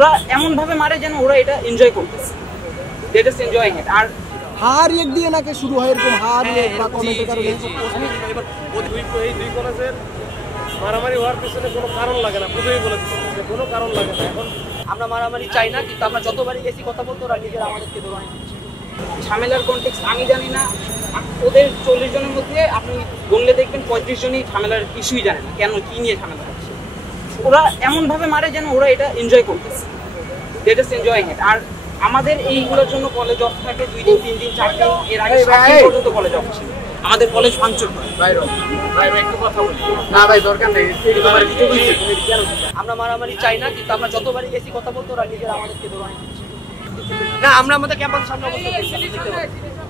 ওরা এমন ভাবে মারে যেন ওরা এটা এনজয় করতেছে, দ্যাট ইজ এনজয়িং ইট। আর হার এক দিয়ে নাকি শুরু হয় এরকম হার এক বা কমেন্টের কারণে এই দুই কলেজের মারামারি হওয়ার পিছনে কোনো কারণ লাগে না, প্রথমেই বলে দিচ্ছি যে কোনো কারণ লাগে না। এখন আমরা মারামারি চাই না, কিন্তু আমরা যতবারই গেছি কথা বলতে ওরা নিজেরা আমাদেরকে দৌড়ানি দিচ্ছে। ঝামেলার কনটেক্সট আমি জানি না, ওদের 40 জনের মধ্যে আপনি গণলে দেখবেন 35 জনই ঝামেলার কিছুই জানে না, কেন কি নিয়ে ঝামেলা হচ্ছে। ওরা এমন ভাবে মারে যেন ওরা এটা এনজয় করতেছে, দ্যাট ইজ এনজয়িং ইট। আর আমাদের এইগুলোর জন্য কলেজ অফ থাকে 2 দিন 3 দিন 4 দিন, এর আগে 7 দিন পর্যন্ত কলেজ অফ ছিল। আমাদের কলেজ ভাঙচুর করে। ভাই একটু কথা বলি না ভাই, দরকার নেই। আমরা মারামারি চাই না, কিন্তু আমরা যতবারই গেছি কথা বলতে ওরা নিজেরা আমাদেরকে দৌড়ানি দিচ্ছে। না, আমরা আমাদের ক্যাম্পাসের সামনে অবস্থান করছি,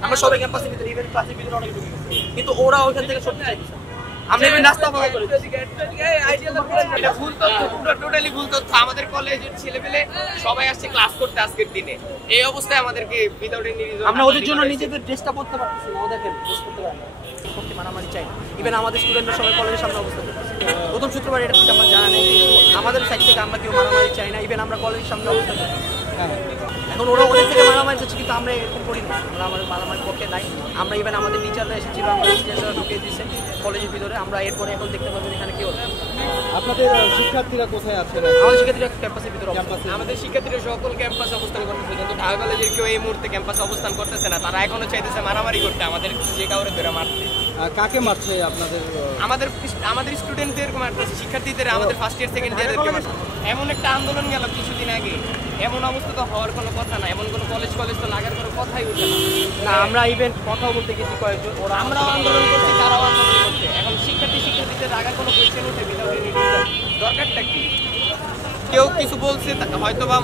আমরা সবাই ক্যাম্পাসের ভিতরে, ইভেন ক্লাসের ভিতরে অনেক ঢুকে গেছি, কিন্তু ওরা ওইখান থেকে সরতে চাইছে। আমরা এবার নাস্তা পাওয়া করে এটা ভুল তথ্য, পুরো টোটালি ভুল তথ্য। আমাদের কলেজের ছেলেপেলে সবাই আসছে ক্লাস করতে আজকের দিনে, এই অবস্থায় আমাদেরকে উইদাউট এনি রিজন আমরা ওদের জন্য নিজেদের ড্রেসটা পরতে পারতেছি না, ওদেরকে ড্রেস করতে পারি না। করতে মারামারি চাই না। ইভেন আমাদের স্টুডেন্টরা সবাই কলেজের সামনে অবস্থান করতেছে। প্রথম শুক্রবার এটা ঠিক আমার জানা নেই, কিন্তু আমাদের সাইড থেকে আমরা কেউ মারামারি চাই না। ইভেন আমরা কলেজের সামনে অবস্থান করতেছি। এখন ওরা ওদের থেকে মারামারি চাচ্ছে, কিন্তু আমরা এরকম করি না, আমরা আমাদের মারামারি পক্ষে নাই। আমরা ইভেন আমাদের টিচাররা এসেছি বা আমাদের স্টুডেন্টরা ঢুকিয়ে দিচ্ছে কলেজের ভিতরে। আমরা এরপরে এখন দেখতে পাবেন এখানে কি হচ্ছে। আপনাদের শিক্ষার্থীরা কোথায় আছেন? আমাদের শিক্ষার্থীরা ক্যাম্পাসের ভিতরে আমাদের শিক্ষার্থীরা সকল ক্যাম্পাসে অবস্থান করতেছে, কিন্তু ঢাকা কলেজের কেউ এই মুহূর্তে ক্যাম্পাসে অবস্থান করতেছে না। তারা এখনো চাইতেছে মারামারি করতে, আমাদের যে কাউরে ধরে মারতে। কাকে মারছে আপনাদের? আমাদের স্টুডেন্টদের মারতেছে, শিক্ষার্থীদের, আমাদের ফার্স্ট ইয়ার সেকেন্ড ইয়ারদেরকে মারছে। এমন একটা আন্দোলন গেল কিছুদিন আগে, এমন অবস্থা তো হওয়ার কোনো কথা না, এমন কোনো কলেজ তো লাগার কোনো কথাই উঠে না। আমরা ইভেন কথাও বলতে গেছি কয়েকজন, ওরা আমরাও আন্দোলন করছি, তারাও আন্দোলন করছে। এখন শিক্ষার্থীদের লাগার কোনো কোয়েশ্চেন উঠে দরকারটা কি? কেউ কিছু বলছে হয়তোবা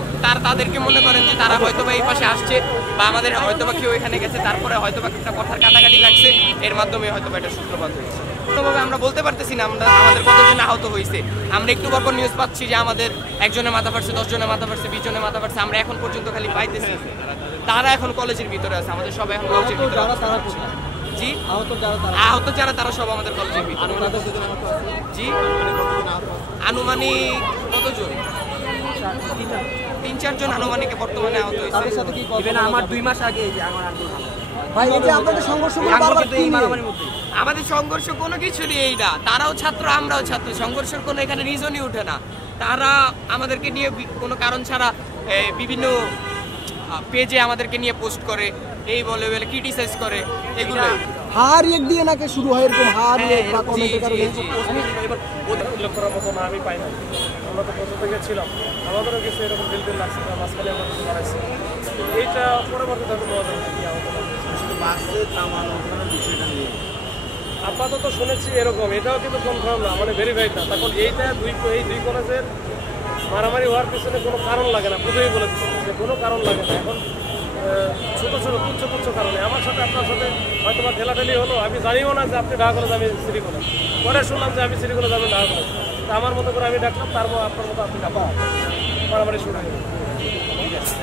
তাদেরকে মনে করেন যে তারা হয়তোবা এই পাশে আসছে, বা আমাদের হয়তোবা কেউ এখানে গেছে, তারপরে হয়তোবা একটা কথার কাটাকাটি লাগছে, এর মাধ্যমে হয়তোবা এটা সূত্রপাত হয়েছে। কোনোভাবে আমরা বলতে পারতেছি না আমাদের কতজন আহত হয়েছে। আমরা একটু পর নিউজ পাচ্ছি যে আমাদের একজনের মাথা ফাটছে, 10 জনের মাথা ফাটছে, 20 জনের মাথা ফাটছে। আমরা এখন পর্যন্ত খালি পাইতেছি তারা এখন কলেজের ভিতরে আছে, আমাদের সবাই এখন কলেজের ভিতরে। জি, আহত যারা তারা সব আমাদের কলেজের ভিতরে। জি, আনুমানিক কতজন? 3-4 জন আনুমানিক বর্তমানে আহত হয়েছে। ইভেন আমার 2 মাস আগে আমার আন্দোলন। ভাই এই যে আপনাদের সংঘর্ষগুলো আমাদের সংঘর্ষ কোনো কিছু নেই না, তারাও ছাত্র আমরাও ছাত্র, সংঘর্ষের কোনো এখানে রিজনই উঠে না। তারা আমাদেরকে নিয়ে কোনো কারণ ছাড়া বিভিন্ন পেজে আমাদেরকে নিয়ে পোস্ট করে, এই বলে ক্রিটিসাইজ করে, এগুলো হার এক দিয়ে নাকি শুরু হয় এরকম হার এক বা কমেন্টের কারণে উল্লেখ করার মতো না, আমি পাই না। আমরা তো প্রথম থেকে ছিলাম, আমাদেরও কিছু এরকম দিল লাগছে, মাঝখানে আমরা কিছু বাড়াইছি। এইটা পরবর্তীতে আমি আপাতত শুনেছি এরকম, এটাও কিন্তু কনফার্ম না, মানে ভেরিফাইড না। তখন এইটা এই দুই কলেজের মারামারি হওয়ার পিছনে কোনো কারণ লাগে না, প্রথমেই বলে দিচ্ছি যে কোনো কারণ লাগে না। এখন ছোটো তুচ্ছ কারণে আমার সাথে আপনার সাথে হয়তো বা ঠেলাঠেলি হলো, আমি জানিও না যে আপনি ঢাকা কলেজ, আমি সিটি কলেজ। পরে শুনলাম যে আমি সিটি কলেজ, আমি ঢাকা কলেজ। আমার মতো করে আমি ডাকলাম, তারপর আপনার মতো আপনি ডাকা মারামারি শুরু হয়ে গেল। ঠিক আছে।